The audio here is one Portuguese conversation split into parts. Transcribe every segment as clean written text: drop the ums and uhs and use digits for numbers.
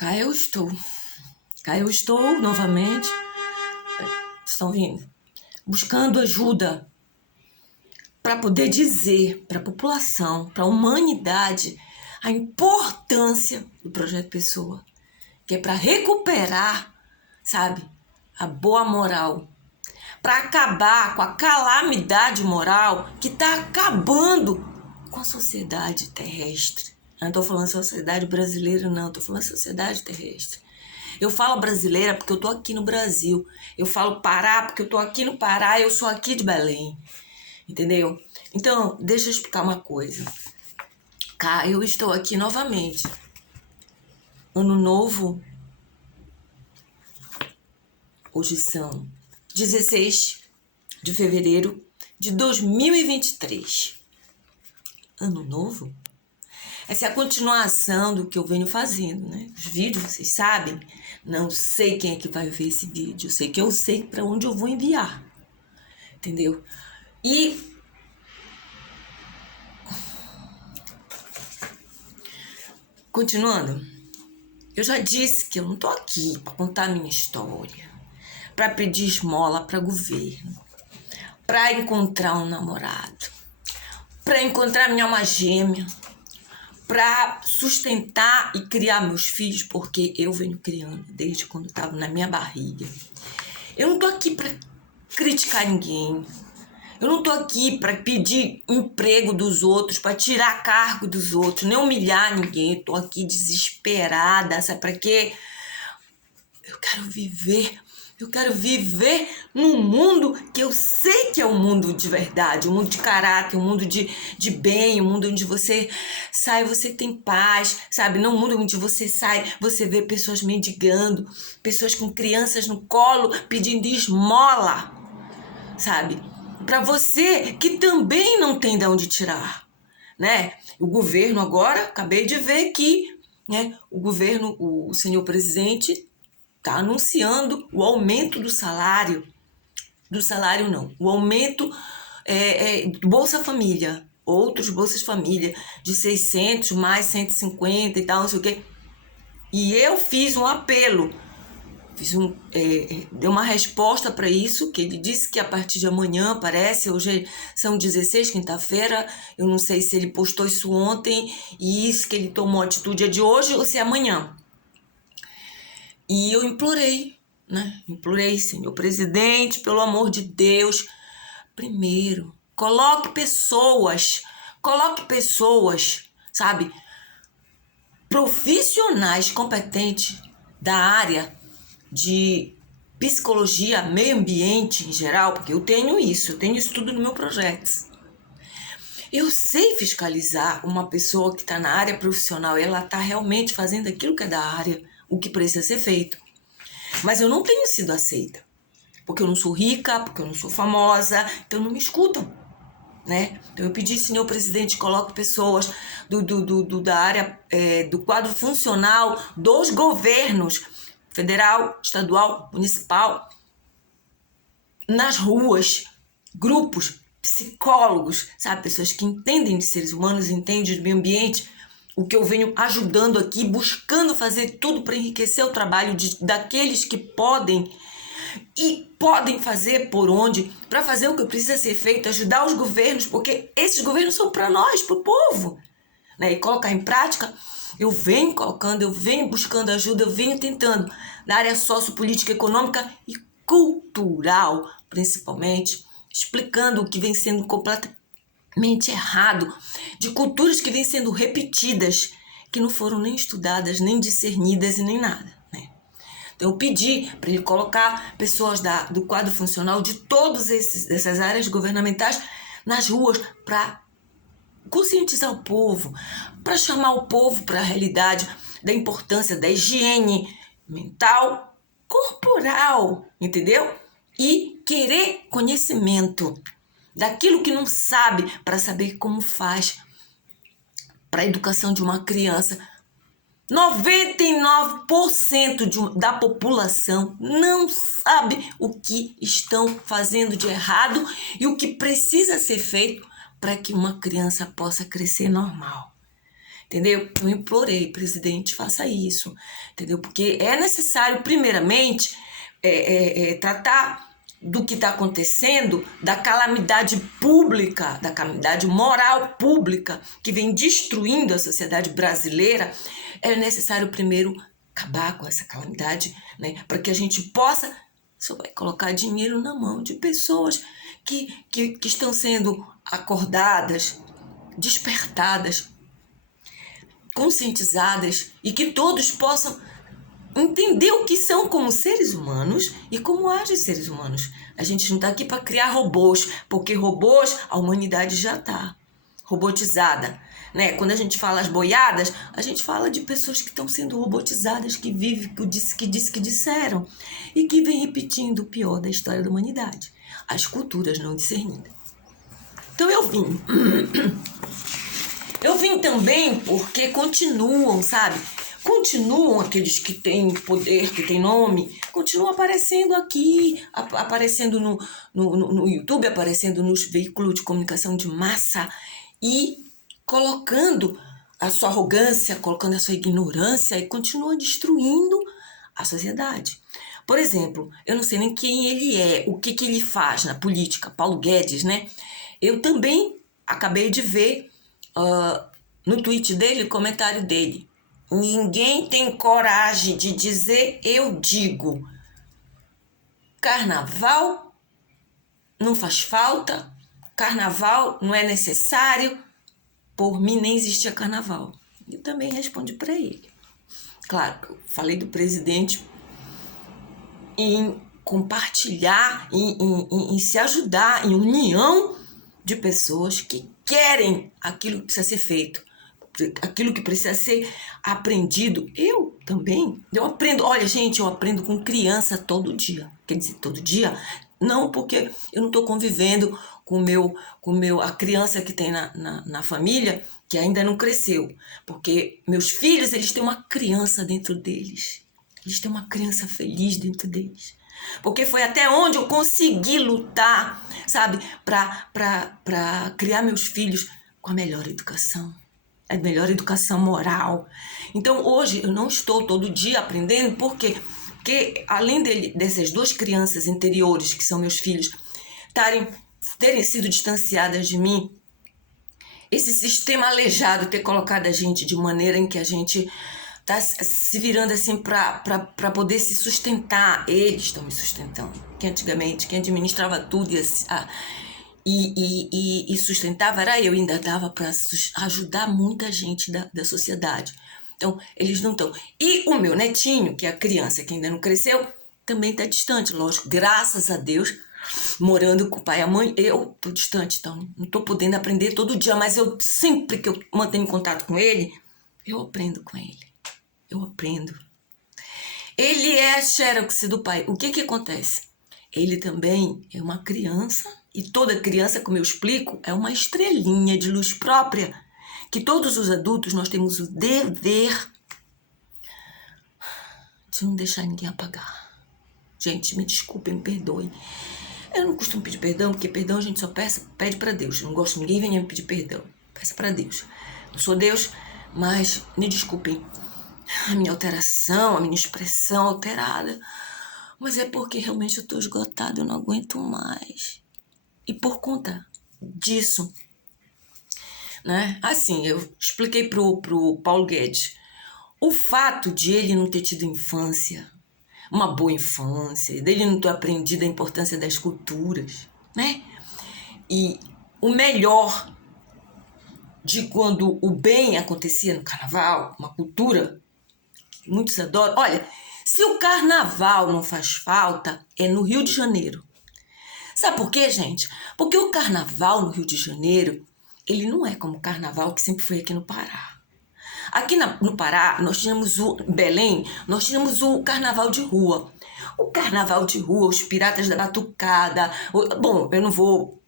Cá eu estou. Cá eu estou novamente. Estão vindo. Buscando ajuda para poder dizer para a população, para a humanidade, a importância do Projeto Pessoa, que é para recuperar, sabe, a boa moral, para acabar com a calamidade moral que está acabando com a sociedade terrestre. Eu não estou falando sociedade brasileira, não, estou falando sociedade terrestre. Eu falo brasileira porque eu estou aqui no Brasil. Eu falo Pará porque eu estou aqui no Pará, eu sou aqui de Belém. Entendeu? Então, deixa eu explicar uma coisa. Cá, eu estou aqui novamente. Ano novo. Hoje são 16 de fevereiro de 2023. Ano novo? Essa é a continuação do que eu venho fazendo, né? Os vídeos, vocês sabem. Não sei quem é que vai ver esse vídeo. Eu sei para onde eu vou enviar. Entendeu? E continuando, eu já disse que eu não tô aqui para contar a minha história, para pedir esmola para governo, para encontrar um namorado, para encontrar minha alma gêmea, para sustentar e criar meus filhos, porque eu venho criando desde quando estava na minha barriga. Eu não tô aqui para criticar ninguém. Eu não tô aqui para pedir emprego dos outros, para tirar cargo dos outros, nem humilhar ninguém. Eu tô aqui desesperada, sabe para quê? Eu quero viver num mundo que eu sei que é um mundo de verdade, um mundo de caráter, um mundo de bem, um mundo onde você sai, você tem paz, sabe? Não um mundo onde você sai, você vê pessoas mendigando, pessoas com crianças no colo pedindo esmola, sabe? Para você que também não tem de onde tirar, né? O governo agora, acabei de ver que, né, o governo, o senhor presidente está anunciando o aumento do salário não, o aumento do Bolsa Família, outros Bolsas Família, de 600 mais 150 e tal, não sei o quê. E eu fiz um apelo, dei uma resposta para isso, que ele disse que a partir de amanhã, parece, hoje são 16, quinta-feira, eu não sei se ele postou isso ontem, e isso que ele tomou atitude é de hoje ou se é amanhã. E eu implorei, né? Implorei, senhor presidente, pelo amor de Deus, primeiro, coloque pessoas, sabe, profissionais competentes da área de psicologia, meio ambiente em geral, porque eu tenho isso tudo no meu projeto. Eu sei fiscalizar uma pessoa que está na área profissional, ela está realmente fazendo aquilo que é da área, o que precisa ser feito. Mas eu não tenho sido aceita, porque eu não sou rica, porque eu não sou famosa, então não me escutam, né? Então eu pedi, senhor presidente, coloque pessoas da área, do quadro funcional dos governos, federal, estadual, municipal, nas ruas, grupos, psicólogos, sabe? Pessoas que entendem de seres humanos, entendem de meio ambiente, o que eu venho ajudando aqui, buscando fazer tudo para enriquecer o trabalho daqueles que podem e podem fazer por onde, para fazer o que precisa ser feito, ajudar os governos, porque esses governos são para nós, para o povo, né? E colocar em prática, eu venho colocando, eu venho buscando ajuda, eu venho tentando, na área sociopolítica, econômica e cultural, principalmente, explicando o que vem sendo completamente errado, de culturas que vêm sendo repetidas, que não foram nem estudadas, nem discernidas e nem nada, né? Então eu pedi para ele colocar pessoas do quadro funcional de todas essas áreas governamentais nas ruas para conscientizar o povo, para chamar o povo para a realidade da importância da higiene mental, corporal, entendeu? E querer conhecimento daquilo que não sabe, para saber como faz para a educação de uma criança. 99% da população não sabe o que estão fazendo de errado e o que precisa ser feito para que uma criança possa crescer normal. entendeu? Eu implorei, presidente, faça isso, entendeu? Porque é necessário, primeiramente, tratar do que está acontecendo, da calamidade pública, da calamidade moral pública que vem destruindo a sociedade brasileira. É necessário primeiro acabar com essa calamidade, né, para que a gente possa só vai colocar dinheiro na mão de pessoas que estão sendo acordadas, despertadas, conscientizadas, e que todos possam entender o que são como seres humanos e como agem seres humanos. A gente não está aqui para criar robôs, porque robôs a humanidade já está robotizada, né? Quando a gente fala as boiadas, a gente fala de pessoas que estão sendo robotizadas, que vivem, que disseram, e que vem repetindo o pior da história da humanidade, as culturas não discernidas. Então eu vim também porque continuam, sabe? Continuam aqueles que têm poder, que têm nome, continuam aparecendo aqui, aparecendo no YouTube, aparecendo nos veículos de comunicação de massa e colocando a sua arrogância, colocando a sua ignorância e continuam destruindo a sociedade. Por exemplo, eu não sei nem quem ele é, o que ele faz na política, Paulo Guedes, né? Eu também acabei de ver no tweet dele, o comentário dele. Ninguém tem coragem de dizer eu digo. Carnaval não faz falta, carnaval não é necessário, por mim nem existia carnaval. Eu também respondi para ele. Claro, eu falei do presidente em compartilhar, em se ajudar, em união de pessoas que querem aquilo que precisa ser feito, aquilo que precisa ser aprendido. Eu também, eu aprendo, olha gente, eu aprendo com criança todo dia, quer dizer, todo dia, não porque eu não estou convivendo com a criança que tem na família, que ainda não cresceu, porque meus filhos, eles têm uma criança dentro deles, eles têm uma criança feliz dentro deles, porque foi até onde eu consegui lutar, sabe, para criar meus filhos com a melhor educação, a melhor educação moral. Então hoje eu não estou todo dia aprendendo, por quê? Porque além dessas duas crianças interiores, que são meus filhos, terem sido distanciadas de mim, esse sistema aleijado ter colocado a gente de maneira em que a gente está se virando assim para poder se sustentar. Eles estão me sustentando, que antigamente quem administrava tudo e sustentava era eu, ainda dava para ajudar muita gente da sociedade. Então, eles não estão. E o meu netinho, que é a criança que ainda não cresceu, também está distante, lógico, graças a Deus, morando com o pai e a mãe, eu estou distante, então não estou podendo aprender todo dia, mas eu sempre que eu mantenho contato com ele, eu aprendo com ele, eu aprendo. Ele é a xerox do pai. O que acontece? Ele também é uma criança, e toda criança, como eu explico, é uma estrelinha de luz própria, que todos os adultos nós temos o dever de não deixar ninguém apagar. Gente, me desculpem, me perdoem. Eu não costumo pedir perdão, porque perdão a gente só pede para Deus. Eu não gosto de ninguém venha me pedir perdão. Peça para Deus. Não sou Deus, mas me desculpem a minha alteração, a minha expressão alterada. Mas é porque realmente eu estou esgotada, eu não aguento mais. E por conta disso, né? Assim, eu expliquei pro Paulo Guedes. O fato de ele não ter tido infância, uma boa infância, dele não ter aprendido a importância das culturas, né? E o melhor de quando o bem acontecia no carnaval, uma cultura que muitos adoram. Olha, se o carnaval não faz falta, é no Rio de Janeiro. Sabe por quê, gente? Porque o carnaval no Rio de Janeiro, ele não é como o carnaval que sempre foi aqui no Pará. Aqui no Pará, nós tínhamos Belém, nós tínhamos o carnaval de rua. O carnaval de rua, os piratas da batucada. Bom, eu não vou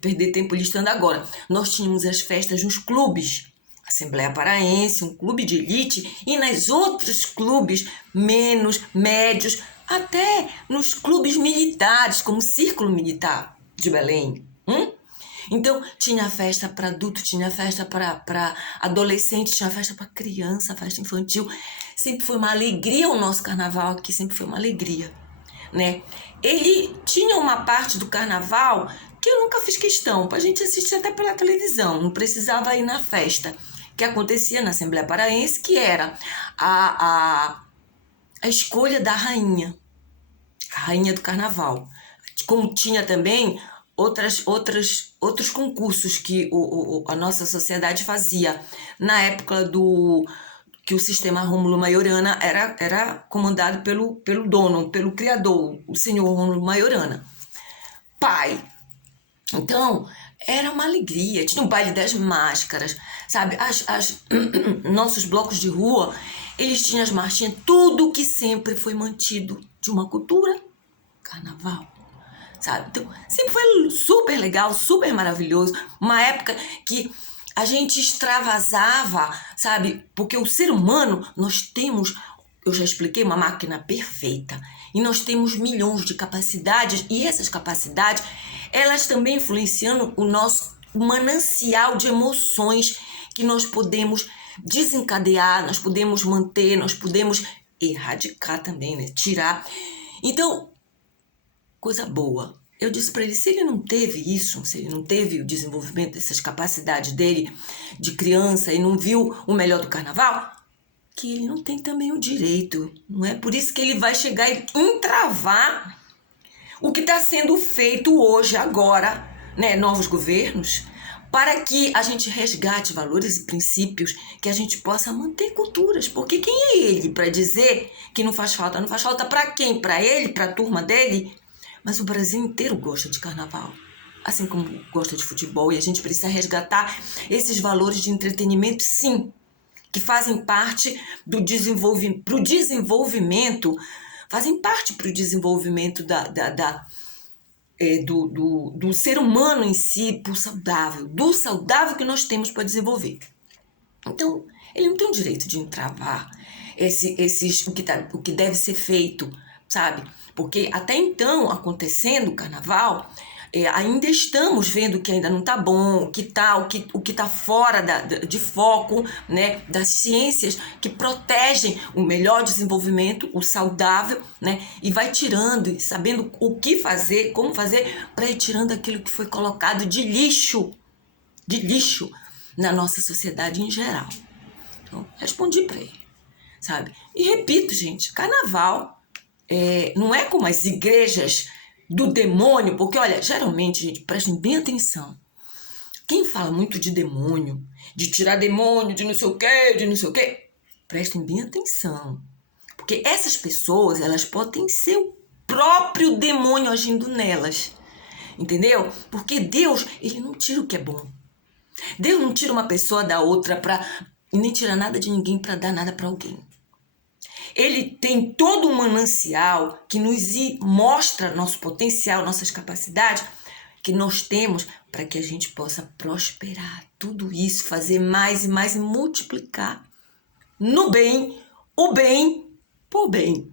perder tempo listando agora. Nós tínhamos as festas nos clubes. Assembleia Paraense, um clube de elite, e nas outros clubes menos, médios, até nos clubes militares, como o Círculo Militar de Belém. Então, tinha festa para adulto, tinha festa para adolescente, tinha festa para criança, festa infantil. Sempre foi uma alegria o nosso carnaval aqui, sempre foi uma alegria, né? Ele tinha uma parte do carnaval que eu nunca fiz questão, pra gente assistir até pela televisão, não precisava ir na festa, que acontecia na Assembleia Paraense, que era a escolha da rainha, a rainha do carnaval. Como tinha também outros concursos que a nossa sociedade fazia. Na época que o sistema Rômulo Maiorana era comandado pelo dono, pelo criador, o senhor Rômulo Maiorana, pai. Então, era uma alegria. Tinha o baile das máscaras, sabe? Nossos blocos de rua, eles tinham as marchinhas, tudo que sempre foi mantido de uma cultura, carnaval, sabe? Então, sempre foi super legal, super maravilhoso. Uma época que a gente extravasava, sabe? Porque o ser humano, nós temos, eu já expliquei, uma máquina perfeita. E nós temos milhões de capacidades, e essas capacidades, elas também influenciam o nosso manancial de emoções que nós podemos desencadear, nós podemos manter, nós podemos erradicar também, né? Tirar. Então, coisa boa. Eu disse para ele, se ele não teve isso, se ele não teve o desenvolvimento dessas capacidades dele de criança e não viu o melhor do carnaval, que ele não tem também o direito, não é? Por isso que ele vai chegar e entravar o que está sendo feito hoje, agora, né? Novos governos, para que a gente resgate valores e princípios, que a gente possa manter culturas. Porque quem é ele para dizer que não faz falta? Não faz falta para quem? Para ele? Para a turma dele? Mas o Brasil inteiro gosta de carnaval, assim como gosta de futebol, e a gente precisa resgatar esses valores de entretenimento, sim, que fazem parte do desenvolvimento, fazem parte para o desenvolvimento do ser humano em si, do saudável que nós temos para desenvolver. Então, ele não tem o direito de entravar o que deve ser feito, sabe? Porque até então, acontecendo o carnaval, ainda estamos vendo que ainda não está bom, o que tá fora de foco, né, das ciências que protegem o melhor desenvolvimento, o saudável, né, e vai tirando, e sabendo o que fazer, como fazer, para ir tirando aquilo que foi colocado de lixo na nossa sociedade em geral. Então, respondi para ele, sabe? E repito, gente, carnaval não é como as igrejas do demônio, porque, olha, geralmente, gente, prestem bem atenção. Quem fala muito de demônio, de tirar demônio, de não sei o quê, prestem bem atenção. Porque essas pessoas, elas podem ser o próprio demônio agindo nelas. Entendeu? Porque Deus, ele não tira o que é bom. Deus não tira uma pessoa da outra e nem tira nada de ninguém para dar nada para alguém. Ele tem todo um manancial que nos mostra nosso potencial, nossas capacidades que nós temos para que a gente possa prosperar. Tudo isso, fazer mais e mais e multiplicar no bem, o bem por bem.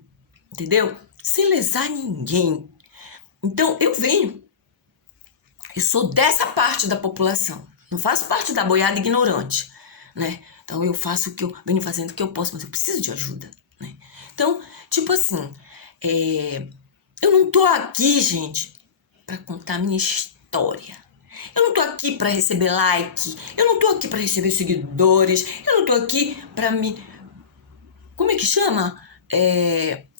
Entendeu? Sem lesar ninguém. Então, eu sou dessa parte da população. Não faço parte da boiada ignorante, né? Então, eu faço o que eu venho fazendo, o que eu posso, mas eu preciso de ajuda. Né? Então, tipo assim, eu não tô aqui, gente, para contar minha história. Eu não tô aqui para receber like. Eu não tô aqui para receber seguidores. Eu não tô aqui para como é que chama?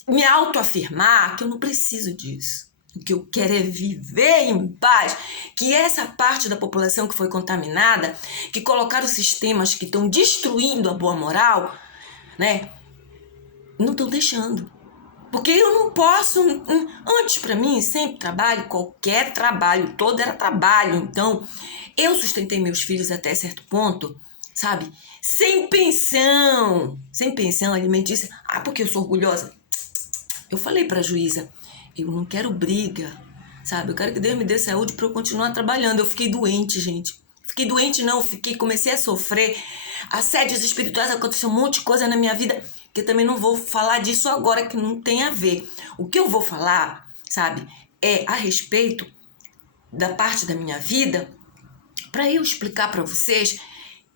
Me autoafirmar, que eu não preciso disso. O que eu quero é viver em paz. Que essa parte da população que foi contaminada, que colocaram sistemas que estão destruindo a boa moral, né? Não estão deixando. Porque eu não posso... Antes, para mim, sempre trabalho, qualquer trabalho, todo era trabalho. Então, eu sustentei meus filhos até certo ponto, sabe? Sem pensão alimentícia. Porque eu sou orgulhosa. Eu falei para a juíza, eu não quero briga, sabe? Eu quero que Deus me dê saúde para eu continuar trabalhando. Eu fiquei doente, gente. Fiquei doente não, comecei a sofrer. Assédios espirituais, aconteceu um monte de coisa na minha vida, que eu também não vou falar disso agora, que não tem a ver. O que eu vou falar, sabe, é a respeito da parte da minha vida para eu explicar para vocês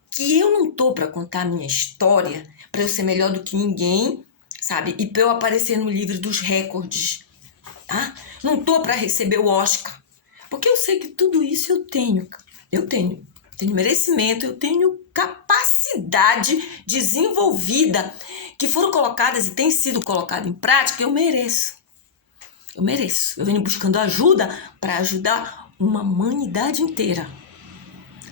que eu não tô para contar a minha história, para eu ser melhor do que ninguém, sabe? E para eu aparecer no livro dos recordes, tá? Não tô para receber o Oscar, porque eu sei que tudo isso eu tenho. Eu tenho merecimento, eu tenho capacidade desenvolvida que foram colocadas e têm sido colocadas em prática. Eu mereço. Eu mereço. Eu venho buscando ajuda para ajudar uma humanidade inteira,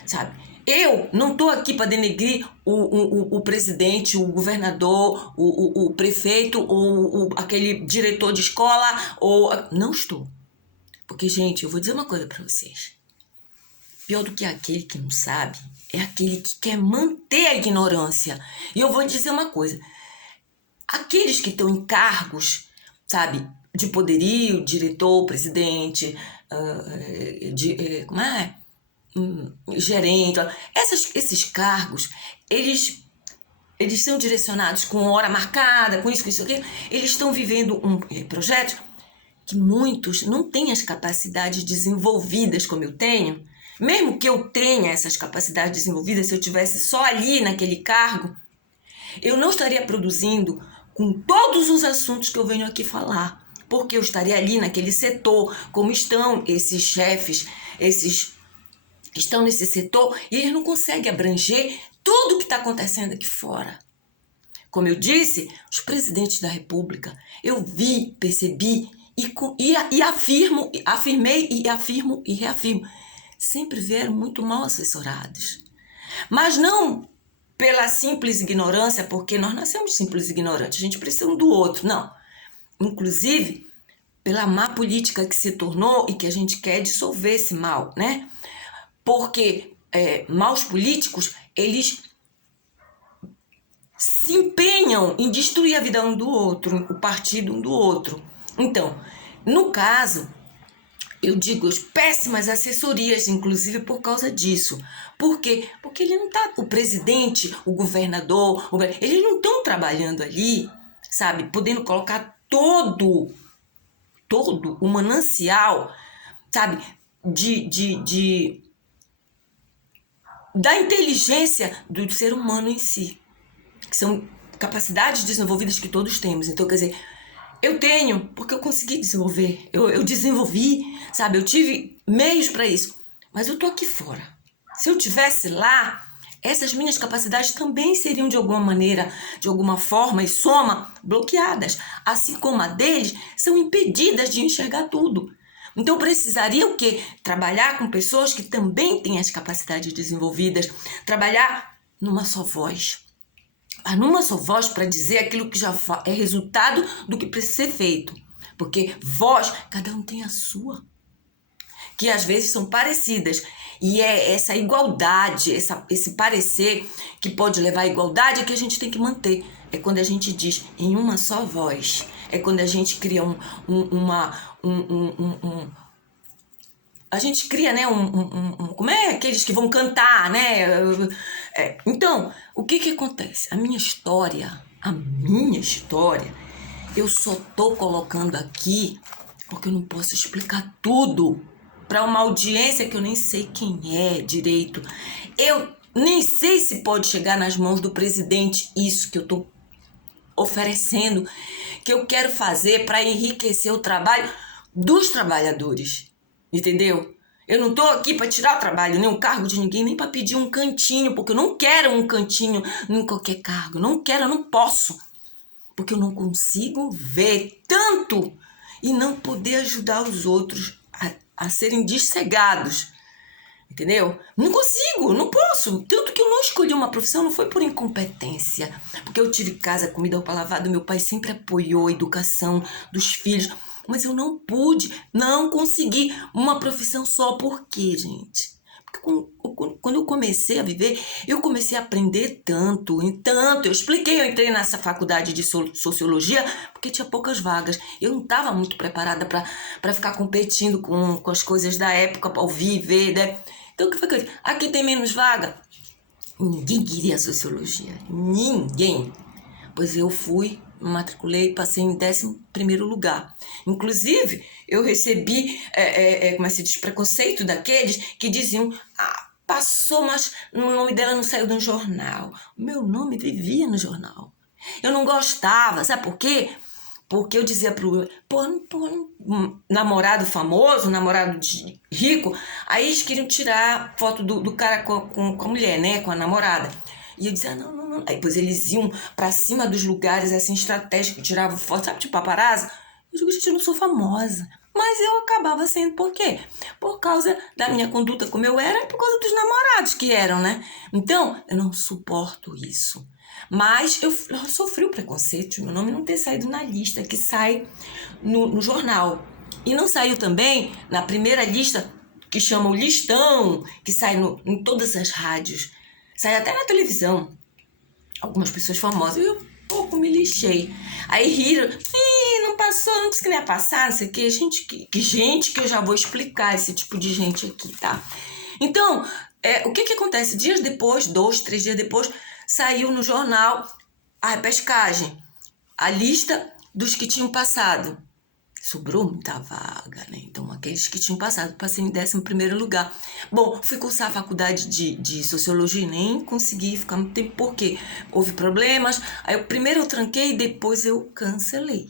sabe? Eu não estou aqui para denegrir o presidente, o governador, o prefeito, ou aquele diretor de escola, ou... Não estou. Porque, gente, eu vou dizer uma coisa para vocês. Pior do que aquele que não sabe é aquele que quer manter a ignorância. E eu vou dizer uma coisa. Aqueles que estão em cargos, sabe, de poderio, diretor, presidente, gerente, esses cargos, eles são direcionados com hora marcada, com isso, aquilo. Eles estão vivendo um projeto que muitos não têm as capacidades desenvolvidas como eu tenho. Mesmo que eu tenha essas capacidades desenvolvidas, se eu estivesse só ali naquele cargo, eu não estaria produzindo com todos os assuntos que eu venho aqui falar, porque eu estaria ali naquele setor, como estão esses chefes, esses estão nesse setor, e eles não conseguem abranger tudo o que está acontecendo aqui fora. Como eu disse, os presidentes da República, eu vi, percebi e afirmei e afirmo e reafirmo, sempre vieram muito mal assessorados. Mas não pela simples ignorância, porque nós nascemos simples e ignorantes, a gente precisa um do outro, não. Inclusive, pela má política que se tornou e que a gente quer dissolver esse mal, né? Porque maus políticos, eles se empenham em destruir a vida um do outro, o partido um do outro. Então, no caso, eu digo as péssimas assessorias, inclusive por causa disso. Por quê? Porque ele não tá, o presidente, o governador, eles não estão trabalhando ali, sabe, podendo colocar todo o manancial, sabe, da inteligência do ser humano em si, que são capacidades desenvolvidas que todos temos. Então, quer dizer, eu tenho, porque eu consegui desenvolver, eu desenvolvi, sabe, eu tive meios para isso, mas eu tô aqui fora. Se eu tivesse lá, essas minhas capacidades também seriam de alguma maneira, de alguma forma e soma, bloqueadas, assim como a deles são impedidas de enxergar tudo. Então eu precisaria o quê? Trabalhar com pessoas que também têm as capacidades desenvolvidas, trabalhar numa só voz. Numa só voz para dizer aquilo que já é resultado do que precisa ser feito. Porque voz, cada um tem a sua. Que às vezes são parecidas. E é essa igualdade, esse parecer que pode levar à igualdade que a gente tem que manter. É quando a gente diz em uma só voz. É quando a gente cria a gente cria, né, como é aqueles que vão cantar, né? Então, o que acontece? A minha história, eu só tô colocando aqui porque eu não posso explicar tudo para uma audiência que eu nem sei quem é direito. Eu nem sei se pode chegar nas mãos do presidente isso que eu tô oferecendo, que eu quero fazer para enriquecer o trabalho dos trabalhadores. Entendeu? Eu não tô aqui para tirar o trabalho, nem o cargo de ninguém, nem para pedir um cantinho, porque eu não quero um cantinho em qualquer cargo. Não quero, eu não posso. Porque eu não consigo ver tanto e não poder ajudar os outros a serem descegados. Entendeu? Não consigo, não posso. Tanto que eu não escolhi uma profissão, não foi por incompetência. Porque eu tive casa, comida, roupa lavada, meu pai sempre apoiou a educação dos filhos. Mas eu não pude, não consegui uma profissão só. Por quê, gente? Porque quando eu comecei a viver, eu comecei a aprender tanto. Eu expliquei, eu entrei nessa faculdade de sociologia porque tinha poucas vagas. Eu não estava muito preparada para ficar competindo com as coisas da época, para ouvir, ver, né? Então, o que foi que eu disse? Aqui tem menos vaga. Ninguém queria sociologia. Ninguém. Pois eu fui, me matriculei e passei em 11º lugar. Inclusive, eu recebi, como se diz, preconceito daqueles que diziam, passou, mas o nome dela não saiu do jornal. O meu nome vivia no jornal. Eu não gostava, sabe por quê? Porque eu dizia pro namorado famoso, namorado rico, aí eles queriam tirar foto do cara com a mulher, né? Com a namorada. E eu dizia, não, não, não. Aí depois eles iam pra cima dos lugares, assim, estratégicos, tiravam foto, sabe, tipo paparazzi. Eu digo, gente, eu não sou famosa. Mas eu acabava sendo, por quê? Por causa da minha conduta como eu era e por causa dos namorados que eram, né? Então, eu não suporto isso. Mas eu sofri o preconceito, meu nome não ter saído na lista que sai no jornal. E não saiu também na primeira lista, que chama o listão, que sai em todas as rádios. Sai até na televisão. Algumas pessoas famosas. Eu um pouco me lixei. Aí riram. Ih, não passou, não disse que não ia passar, não sei o quê. Gente que eu já vou explicar esse tipo de gente aqui, tá? Então, o que acontece? Dias depois, 2, 3 dias depois, saiu no jornal a repescagem. A lista dos que tinham passado. Sobrou muita vaga, né? Então, aqueles que tinham passado, passei em 11º lugar. Bom, fui cursar a faculdade de Sociologia e nem consegui ficar muito tempo, porque houve problemas. Aí, primeiro eu tranquei e depois eu cancelei.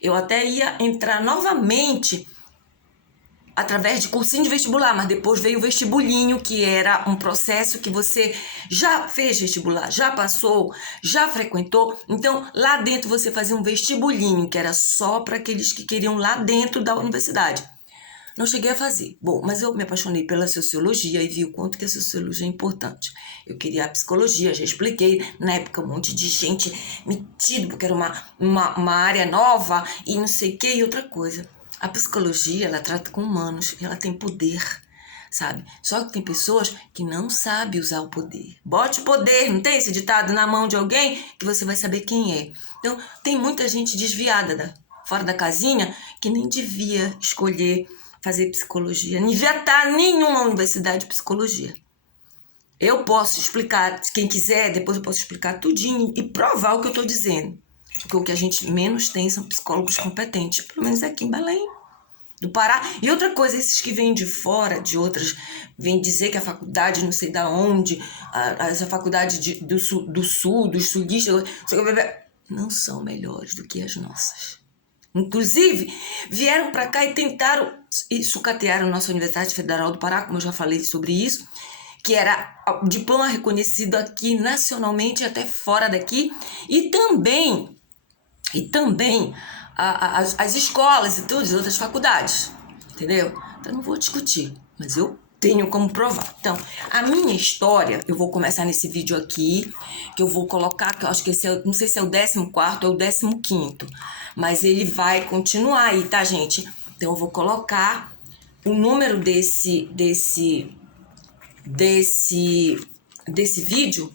Eu até ia entrar novamente através de cursinho de vestibular, mas depois veio o vestibulinho, que era um processo que você já fez vestibular, já passou, já frequentou. Então, lá dentro você fazia um vestibulinho, que era só para aqueles que queriam lá dentro da universidade. Não cheguei a fazer. Bom, mas eu me apaixonei pela sociologia e vi o quanto que a sociologia é importante. Eu queria a psicologia, já expliquei. Na época, um monte de gente metida, porque era uma área nova e não sei o que e outra coisa. A psicologia, ela trata com humanos, ela tem poder, sabe? Só que tem pessoas que não sabem usar o poder. Bote o poder, não tem esse ditado, na mão de alguém que você vai saber quem é. Então, tem muita gente desviada, fora da casinha, que nem devia escolher fazer psicologia. Não devia estar em nenhuma universidade de psicologia. Eu posso explicar, quem quiser, depois eu posso explicar tudinho e provar o que eu estou dizendo. Porque o que a gente menos tem são psicólogos competentes, pelo menos aqui em Belém do Pará. E outra coisa, esses que vêm de fora, de outras, vêm dizer que a faculdade não sei da onde, essa faculdade do sul, dos sulistas, não são melhores do que as nossas. Inclusive, vieram para cá e tentaram e sucatearam a nossa Universidade Federal do Pará, como eu já falei sobre isso, que era o diploma reconhecido aqui nacionalmente, até fora daqui, e também as escolas e todas as outras faculdades, entendeu? Então, não vou discutir, mas eu tenho como provar. Então, a minha história, eu vou começar nesse vídeo aqui, que eu vou colocar, que eu acho que esse não sei se é o 14º ou o 15º, mas ele vai continuar aí, tá, gente? Então, eu vou colocar o número desse vídeo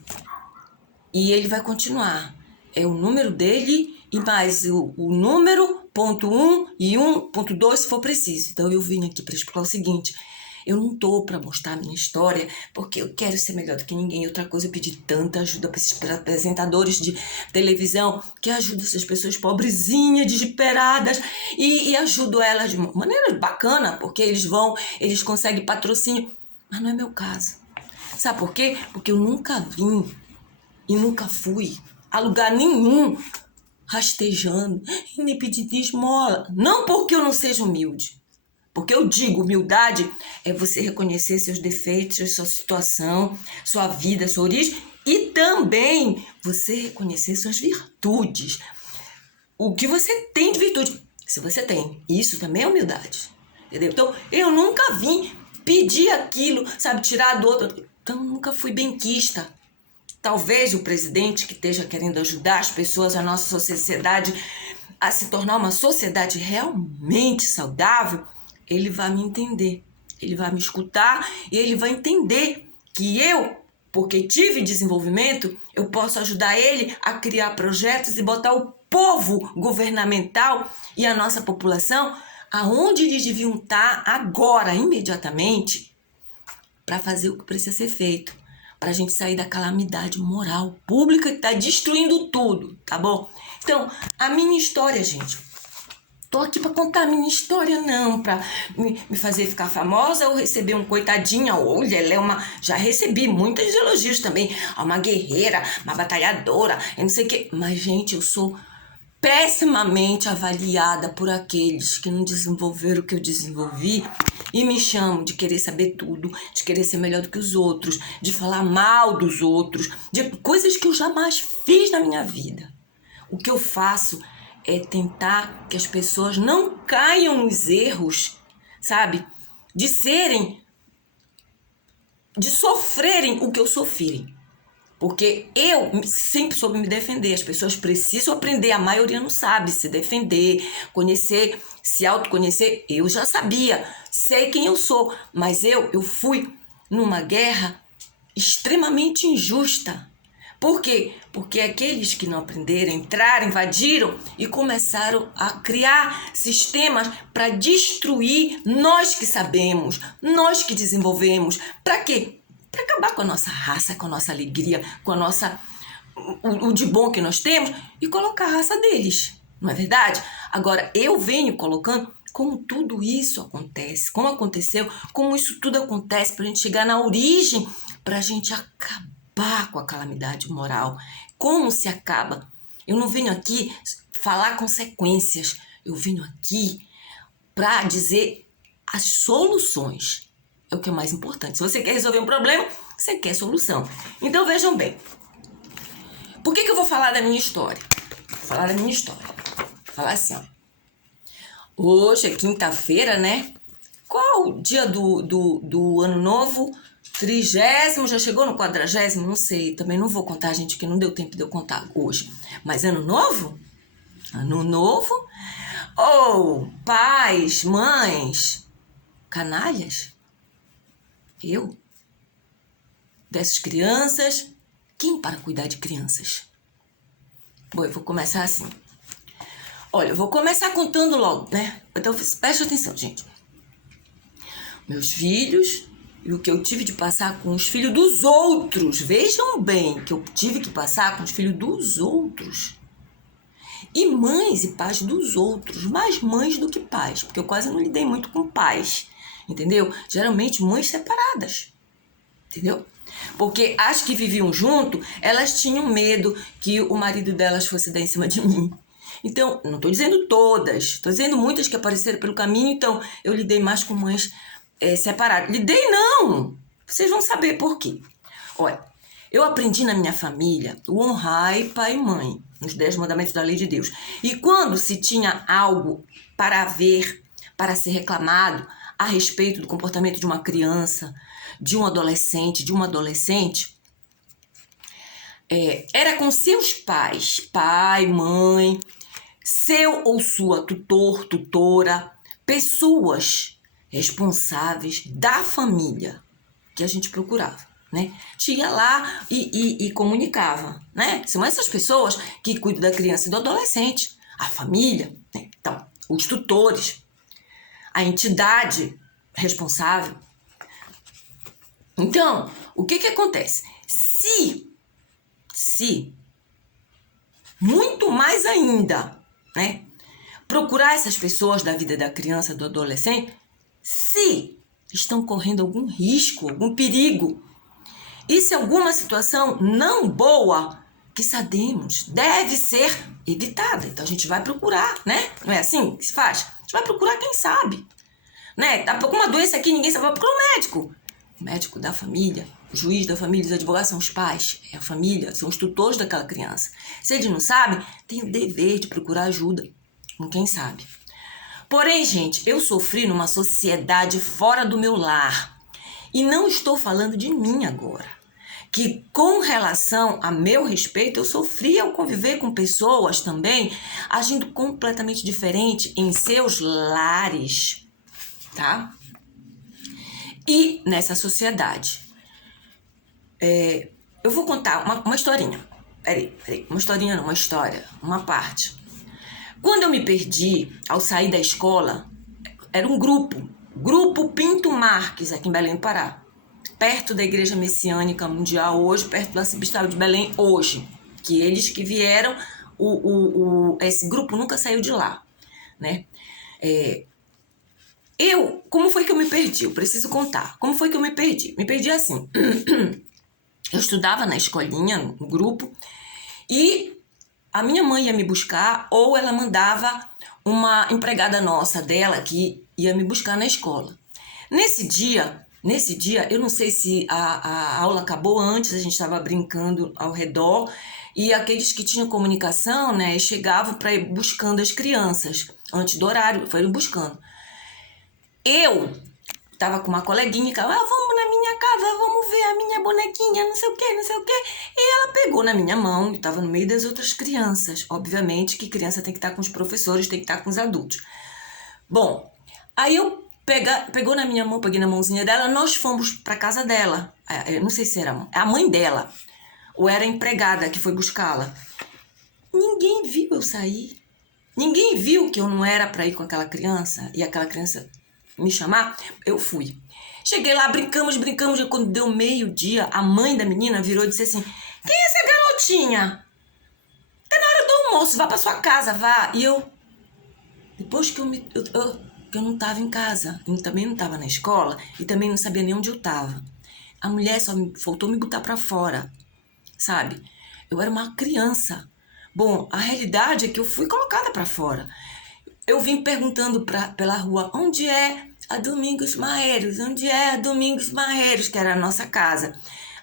e ele vai continuar. É o número dele e mais o número, ponto 1 e 1.2 se for preciso. Então, eu vim aqui para explicar o seguinte. Eu não tô para mostrar a minha história porque eu quero ser melhor do que ninguém. Outra coisa, eu pedi tanta ajuda para esses apresentadores de televisão que ajudam essas pessoas pobrezinhas, desesperadas e ajudo elas de maneira bacana, porque eles conseguem patrocínio. Mas não é meu caso. Sabe por quê? Porque eu nunca vim e nunca fui a lugar nenhum rastejando e nem pedi de esmola. Não porque eu não seja humilde. Porque eu digo, humildade é você reconhecer seus defeitos, sua situação, sua vida, sua origem e também você reconhecer suas virtudes. O que você tem de virtude, se você tem. Isso também é humildade. Entendeu? Então, eu nunca vim pedir aquilo, sabe, tirar do outro. Então, eu nunca fui benquista. Talvez o presidente que esteja querendo ajudar as pessoas, a nossa sociedade, a se tornar uma sociedade realmente saudável, ele vai me entender, ele vai me escutar e ele vai entender que eu, porque tive desenvolvimento, eu posso ajudar ele a criar projetos e botar o povo governamental e a nossa população aonde eles deviam estar agora, imediatamente, para fazer o que precisa ser feito, para a gente sair da calamidade moral pública que está destruindo tudo, tá bom? Então, a minha história, gente, tô aqui pra contar a minha história, não, pra me fazer ficar famosa ou receber um coitadinha. Olha, ela é uma... Já recebi muitos elogios também. Uma guerreira, uma batalhadora, eu não sei o quê. Mas, gente, eu sou pessimamente avaliada por aqueles que não desenvolveram o que eu desenvolvi e me chamam de querer saber tudo, de querer ser melhor do que os outros, de falar mal dos outros, de coisas que eu jamais fiz na minha vida. O que eu faço é tentar que as pessoas não caiam nos erros, sabe? De sofrerem o que eu sofri. Porque eu sempre soube me defender. As pessoas precisam aprender. A maioria não sabe se defender, conhecer, se autoconhecer. Eu já sabia, sei quem eu sou. Mas eu fui numa guerra extremamente injusta. Por quê? Porque aqueles que não aprenderam, entraram, invadiram e começaram a criar sistemas para destruir nós que sabemos, nós que desenvolvemos. Para quê? Para acabar com a nossa raça, com a nossa alegria, com a nossa o de bom que nós temos e colocar a raça deles. Não é verdade? Agora, eu venho colocando como tudo isso acontece, como aconteceu, como isso tudo acontece para a gente chegar na origem, para a gente acabar com a calamidade moral. Como se acaba? Eu não venho aqui falar consequências, eu venho aqui para dizer as soluções. É o que é mais importante. Se você quer resolver um problema, você quer solução. Então vejam bem. Por que eu vou falar da minha história? Vou falar da minha história. Vou falar assim, ó. Hoje é quinta-feira, né? Qual o dia do ano novo? 30º, já chegou no 40º? Não sei, também não vou contar, gente, que não deu tempo de eu contar hoje. Mas ano novo? Ano novo? Ou pais, mães, canalhas? Eu? Dessas crianças? Quem para cuidar de crianças? Bom, eu vou começar assim. Olha, eu vou começar contando logo, né? Então, preste atenção, gente. Meus filhos e o que eu tive de passar com os filhos dos outros. Vejam bem que eu tive que passar com os filhos dos outros. E mães e pais dos outros. Mais mães do que pais, porque eu quase não lidei muito com pais, entendeu? Geralmente mães separadas, entendeu? Porque as que viviam junto, elas tinham medo que o marido delas fosse dar em cima de mim. Então, não estou dizendo todas, estou dizendo muitas que apareceram pelo caminho, então eu lidei mais com mães separadas. Lidei não! Vocês vão saber por quê. Olha, eu aprendi na minha família o honrar pai e mãe, nos 10 mandamentos da lei de Deus. E quando se tinha algo para ver, para ser reclamado a respeito do comportamento de uma criança, de um adolescente, de uma adolescente, era com seus pais, pai, mãe, seu ou sua tutor, tutora, pessoas responsáveis da família que a gente procurava, né? Tinha lá e comunicava, né? São essas pessoas que cuidam da criança e do adolescente, a família, né? Então, os tutores, a entidade responsável. Então, o que acontece? Se muito mais ainda, né? Procurar essas pessoas da vida da criança, do adolescente, se estão correndo algum risco, algum perigo. E se alguma situação não boa, que sabemos, deve ser evitada. Então a gente vai procurar, né? Não é assim que se faz? A gente vai procurar quem sabe. Né? Tá com uma doença aqui, ninguém sabe, vai procurar o médico. O médico da família, o juiz da família, os advogados são os pais, é a família, são os tutores daquela criança. Se eles não sabem, tem o dever de procurar ajuda com quem sabe. Porém, gente, eu sofri numa sociedade fora do meu lar. E não estou falando de mim agora. Que com relação a meu respeito, eu sofri ao conviver com pessoas também agindo completamente diferente em seus lares, tá? E nessa sociedade. Eu vou contar uma historinha. Peraí, uma historinha não, uma história, uma parte. Quando eu me perdi, ao sair da escola, era um Grupo Pinto Marques, aqui em Belém do Pará. Perto da Igreja Messiânica Mundial hoje, perto do Arcebispado de Belém hoje. Que eles que vieram, esse grupo nunca saiu de lá, né? Como foi que eu me perdi? Eu preciso contar. Como foi que eu me perdi? Me perdi assim. Eu estudava na escolinha, no grupo, e a minha mãe ia me buscar, ou ela mandava uma empregada nossa dela que ia me buscar na escola. Nesse dia, eu não sei se a aula acabou antes, a gente estava brincando ao redor, e aqueles que tinham comunicação, né, chegavam para ir buscando as crianças, antes do horário, foram buscando. Eu tava com uma coleguinha que ela, vamos na minha casa, vamos ver a minha bonequinha, não sei o que, não sei o que. E ela pegou na minha mão, e tava no meio das outras crianças. Obviamente que criança tem que estar com os professores, tem que estar com os adultos. Bom, aí pegou na minha mão, peguei na mãozinha dela, nós fomos pra casa dela. Eu não sei se era a mãe dela, ou era a empregada que foi buscá-la. Ninguém viu eu sair. Ninguém viu que eu não era pra ir com aquela criança, e aquela criança me chamar, eu fui. Cheguei lá, brincamos, e quando deu meio-dia, a mãe da menina virou e disse assim, quem é essa garotinha? Tá na hora do almoço, vá pra sua casa, vá. E eu, depois que eu não tava em casa, eu também não tava na escola, e também não sabia nem onde eu tava. A mulher só faltou me botar pra fora, sabe? Eu era uma criança. Bom, a realidade é que eu fui colocada pra fora. Eu vim perguntando pela rua, onde é a Domingos Marreiros? Onde é a Domingos Marreiros? Que era a nossa casa.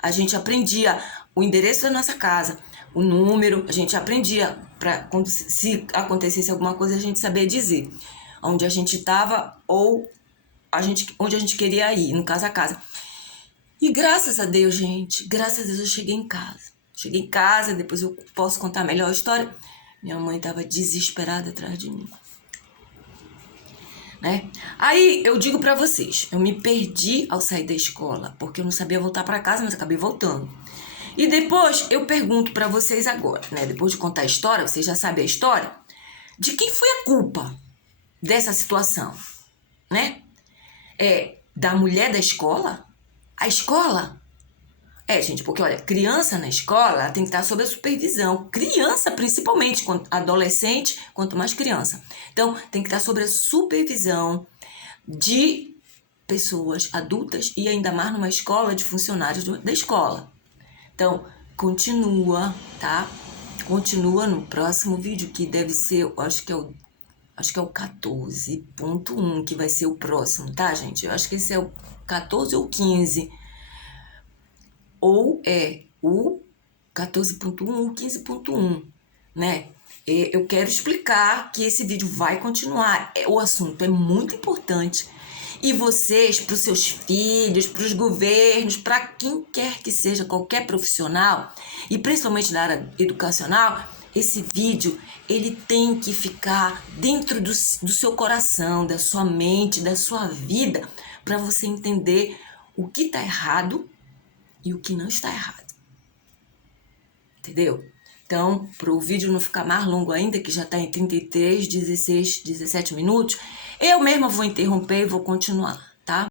A gente aprendia o endereço da nossa casa, o número, a gente aprendia para se acontecesse alguma coisa, a gente sabia dizer onde a gente estava ou onde a gente queria ir, no caso a casa. E graças a Deus, gente, graças a Deus eu cheguei em casa. Cheguei em casa, depois eu posso contar melhor a história. Minha mãe estava desesperada atrás de mim. Né? Aí eu digo pra vocês, eu me perdi ao sair da escola, porque eu não sabia voltar pra casa, mas acabei voltando. E depois eu pergunto pra vocês agora, né? Depois de contar a história, vocês já sabem a história, de quem foi a culpa dessa situação, né? Da mulher da escola? A escola? Gente, porque olha, criança na escola ela tem que estar sob a supervisão. Criança, principalmente, adolescente, quanto mais criança. Então, tem que estar sob a supervisão de pessoas adultas e ainda mais numa escola de funcionários da escola. Então, continua, tá? Continua no próximo vídeo, que deve ser, acho que é o 14.1, que vai ser o próximo, tá, gente? Eu acho que esse é o 14 ou 15. Ou é o 14.1 ou 15.1, né? Eu quero explicar que esse vídeo vai continuar. O assunto é muito importante. E vocês, para os seus filhos, para os governos, para quem quer que seja, qualquer profissional, e principalmente da área educacional, esse vídeo ele tem que ficar dentro do seu coração, da sua mente, da sua vida, para você entender o que está errado e o que não está errado. Entendeu? Então, para o vídeo não ficar mais longo ainda, que já está em 33, 16, 17 minutos, eu mesma vou interromper e vou continuar.